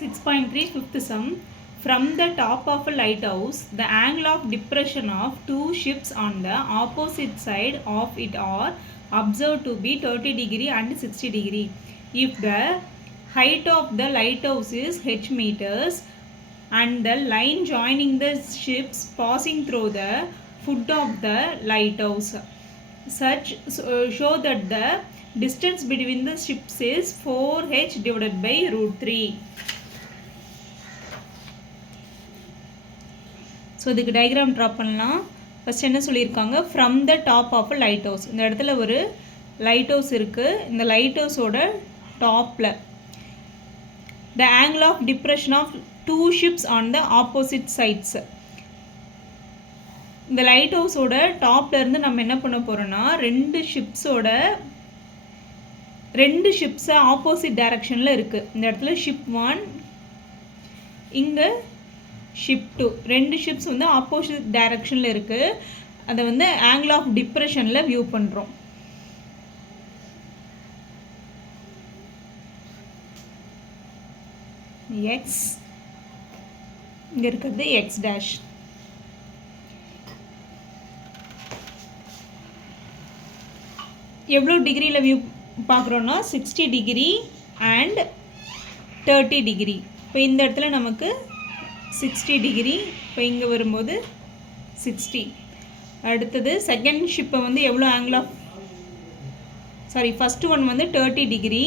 6.3 fifth sum. From the top of a lighthouse, the angle of depression of two ships on the opposite side of it are observed to be 30 degree and 60 degree. If the height of the lighthouse is h meters and the line joining the ships passing through the foot of the lighthouse, show that the distance between the ships is 4h divided by root 3. So இதுக்கு diagram draw பண்ணலாம். First என்ன சொல்லியிருக்காங்க, from the top of a lighthouse. இந்த இடத்துல ஒரு light house இருக்குது. இந்த light ஹவுஸோட டாப்பில் the angle of depression of two ships on the opposite sides. இந்த லைட் ஹவுஸோட டாப்லேருந்து நம்ம என்ன பண்ண போகிறோன்னா, ரெண்டு ஷிப்ஸை ஆப்போசிட் டைரக்ஷனில் இருக்குது. இந்த இடத்துல ஷிப் 1, இங்கே ஷிப் 2. ரெண்டு ஷிப்ஸ் வந்து ஆப்போசிட் டைரக்ஷனில் இருக்குது. அதை வந்து ஆங்கிள் ஆஃப் டிப்ரெஷனில் வியூ பண்ணுறோம். எக்ஸ் இங்கே இருக்கிறது எக்ஸ் டேஷ். எவ்வளோ டிகிரியில் வியூ பார்க்குறோன்னா 60 டிகிரி அண்ட் 30 டிகிரி. இப்போ இந்த இடத்துல நமக்கு 60 டிகிரி, இப்போ இங்கே வரும்போது 60. அடுத்தது செகண்ட் ஷிப்பை வந்து எவ்வளோ ஆங்கிள் ஆஃப் ஃபஸ்ட்டு ஒன் வந்து 30 டிகிரி,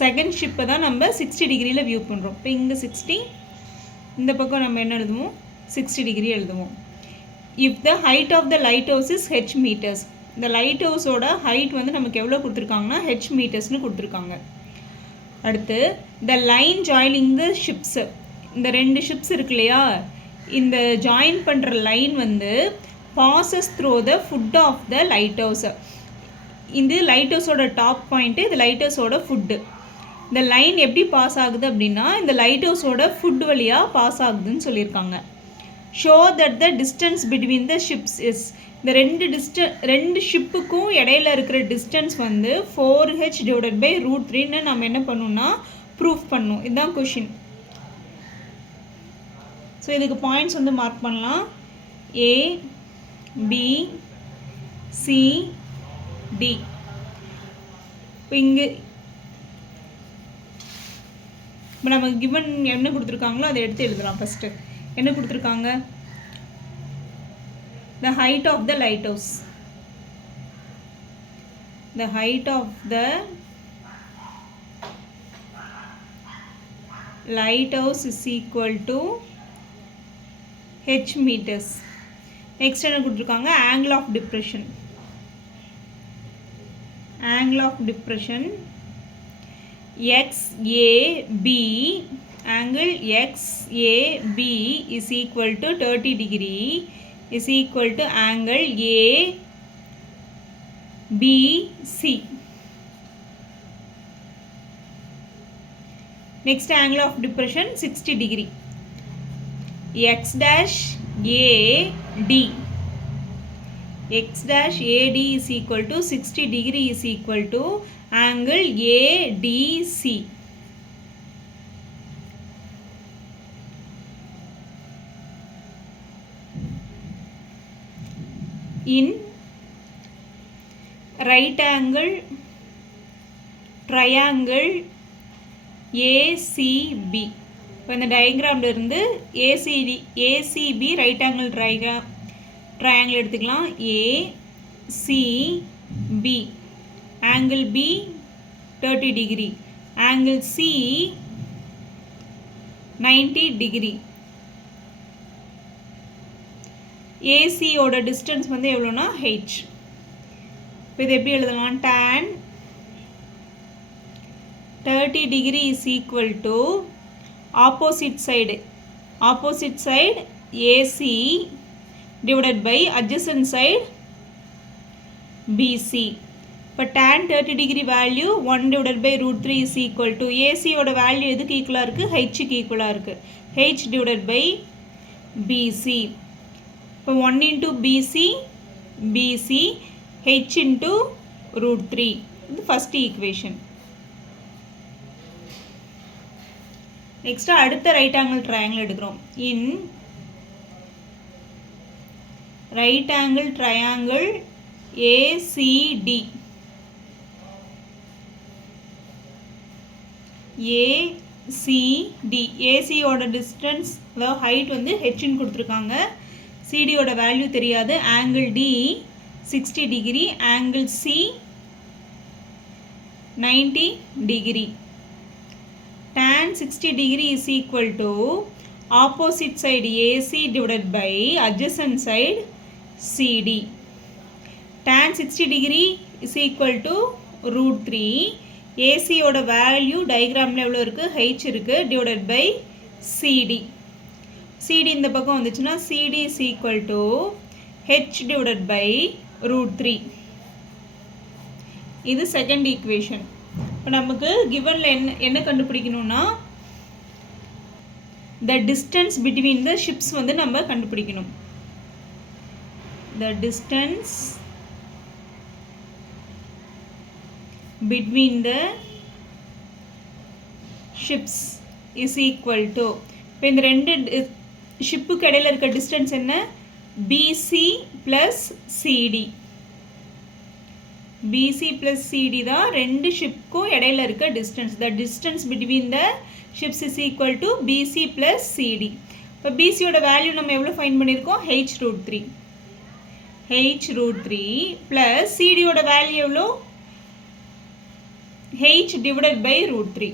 செகண்ட் ஷிப்பை தான் நம்ம 60 டிகிரியில் வியூ பண்ணுறோம். இப்போ இங்கே 60, இந்த பக்கம் நம்ம என்ன எழுதுவோம், 60 டிகிரி எழுதுவோம். If the height of the lighthouse is H meters. இந்த லைட் ஹவுஸோட ஹைட் வந்து நமக்கு எவ்வளோ கொடுத்துருக்காங்கன்னா ஹெச் மீட்டர்ஸ்னு கொடுத்துருக்காங்க. அடுத்து the line joining the ships. இந்த ரெண்டு ஷிப்ஸ் இருக்கு இல்லையா, இந்த ஜாயின் பண்ணுற லைன் வந்து passes through the foot of the lighthouse. இது லைட் ஹவுஸோட டாப் பாயிண்ட்டு, இது லைட் ஹவுஸோட ஃபுட்டு. இந்த லைன் எப்படி பாஸ் ஆகுது அப்படின்னா, இந்த லைட் ஹவுஸோட ஃபுட் வழியாக பாஸ் ஆகுதுன்னு சொல்லியிருக்காங்க. So that the distance between the ships is. இந்த ரெண்டு ஷிப்புக்கும் இடையில இருக்கிற டிஸ்டன்ஸ் வந்து 4h டிவைடட் பை ரூட் 3ன்னு நம்ம என்ன பண்ணணும்னா ப்ரூஃப் பண்ணணும். இதுதான் கொஷின். ஸோ இதுக்கு பாயிண்ட்ஸ் வந்து மார்க் பண்ணலாம். ஏ, பி, சி, டி. இப்போ இங்கே இப்போ நம்ம கிவன் என்ன கொடுத்துருக்காங்களோ அதை எடுத்து எழுதலாம். ஃபஸ்ட்டு என்ன கொடுத்துருக்காங்க, the height of the lighthouse. The height of the lighthouse is equal to h meters. Next என்ன கொடுத்துருக்காங்க, angle of depression. Angle of depression XAB. Angle XAB is equal to 30 degree is equal to angle ABC. Next angle of depression 60 degree. X dash AD. X dash AD is equal to 60 degree is equal to angle ADC. In right angle triangle ACB. இப்போ இந்த டயக்ராமில் இருந்து ACB right angle triangle எடுத்துக்கலாம். ACB angle B 30 degree, angle C 90 degree. ஏசியோட distance வந்து எவ்வளோனா h. இப்போ இது எப்படி எழுதலாம், tan 30 degree is equal to opposite side AC divided by adjacent side BC. இப்போ tan 30 degree value 1 divided by root 3 is equal to ஏசியோட value எதுக்கு ஈக்குவலாக இருக்குது, ஹெச்சுக்கு ஈக்குவலாக இருக்குது, h டிவைடட் பை BC. இப்போ 1 into BC h into root 3. இது first equation. Next அடுத்த ரைட் ஆங்கிள் ட்ரையாங்கிள் எடுக்கிறோம். In right angle triangle ACD ACD ஏசியோட டிஸ்டன்ஸ் அதாவது ஹைட் வந்து ஹெச்ன்னு கொடுத்துருக்காங்க. சிடியோட வேல்யூ தெரியாது. Angle D 60 degree, angle C 90 degree. tan 60 degree is equal to opposite side AC divided by adjacent side CD. tan 60 degree is equal to root 3. AC ஓட value டயக்ராமில் எவ்வளோ இருக்குது, h இருக்குது, divided by CD. CD இந்த பக்கம் வந்துச்சுன்னா CD is equal to h divided by root 3. இது second equation. இப்போ நமக்கு கிவனில் என்ன கண்டுபிடிக்கணும்னா the distance between the ships வந்து நம்ம கண்டுபிடிக்கணும். The distance between the ships is equal to, இப்போ இந்த ரெண்டு ஷிப்புக்கு இடையில இருக்க டிஸ்டன்ஸ் என்ன, BC plus CD. BC plus CD தான் ரெண்டு ஷிப்புக்கும் இடையில இருக்க distance. The distance between the ships is equal to BC plus CD. இப்போ பிசியோட வேல்யூ நம்ம எவ்வளோ ஃபைண்ட் பண்ணியிருக்கோம், H root 3. H root 3 plus சிடியோட வேல்யூ எவ்வளோ, ஹெச் டிவைடட் பை ரூட் 3.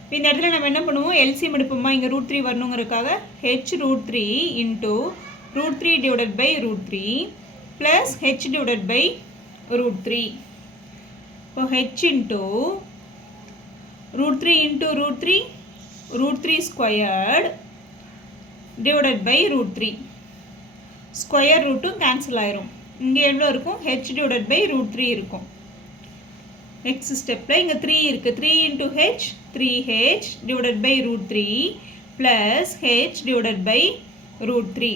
இப்போ இந்த இடத்துல நம்ம என்ன பண்ணுவோம், எல்சிஎம் எடுப்போமா, இங்கே ரூட் 3 வரணுங்கிறதுக்காக H root 3 into root 3 divided by root 3 plus H divided by root 3. இப்போ h into root 3 into root 3 squared divided by root 3. Square ரூட்டும் கேன்சல் ஆயிரும். இங்கே எவ்வளோ இருக்கும், h divided by root 3 இருக்கும். நெக்ஸ்ட் ஸ்டெப்பில் இங்கே 3 இருக்குது. 3 into h 3h divided by root 3 plus h divided by root 3.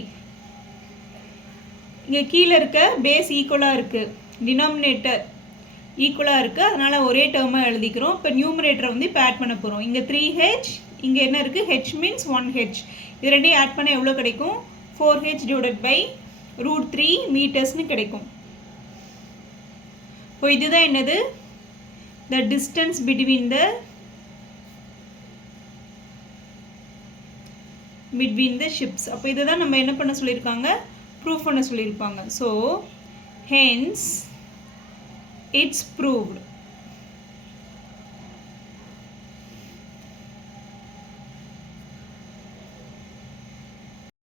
இங்கே கீழே இருக்க பேஸ் ஈக்குவலாக இருக்குது, டினாமினேட்டர் ஈக்குவலாக இருக்குது, அதனால் ஒரே டேர்மாக எழுதிக்கிறோம். இப்போ நியூமரேட்டரை வந்து இப்போ ஆட் பண்ண போகிறோம். இங்கே 3h, இங்கே என்ன இருக்குது, h மீன்ஸ் 1h. இது ரெண்டையும் ஆட் பண்ண எவ்வளோ கிடைக்கும், 4h டிவைடட் பை ரூட் 3 மீட்டர்ஸ்னு கிடைக்கும். இப்போ இதுதான் என்னது, த டிஸ்டன்ஸ் பிட்வீன் த ஷிப்ஸ். அப்போ இதை தான் நம்ம என்ன பண்ண சொல்லியிருக்காங்க, ப்ரூஃப் பண்ண சொல்லியிருப்பாங்க. So hence it's proved.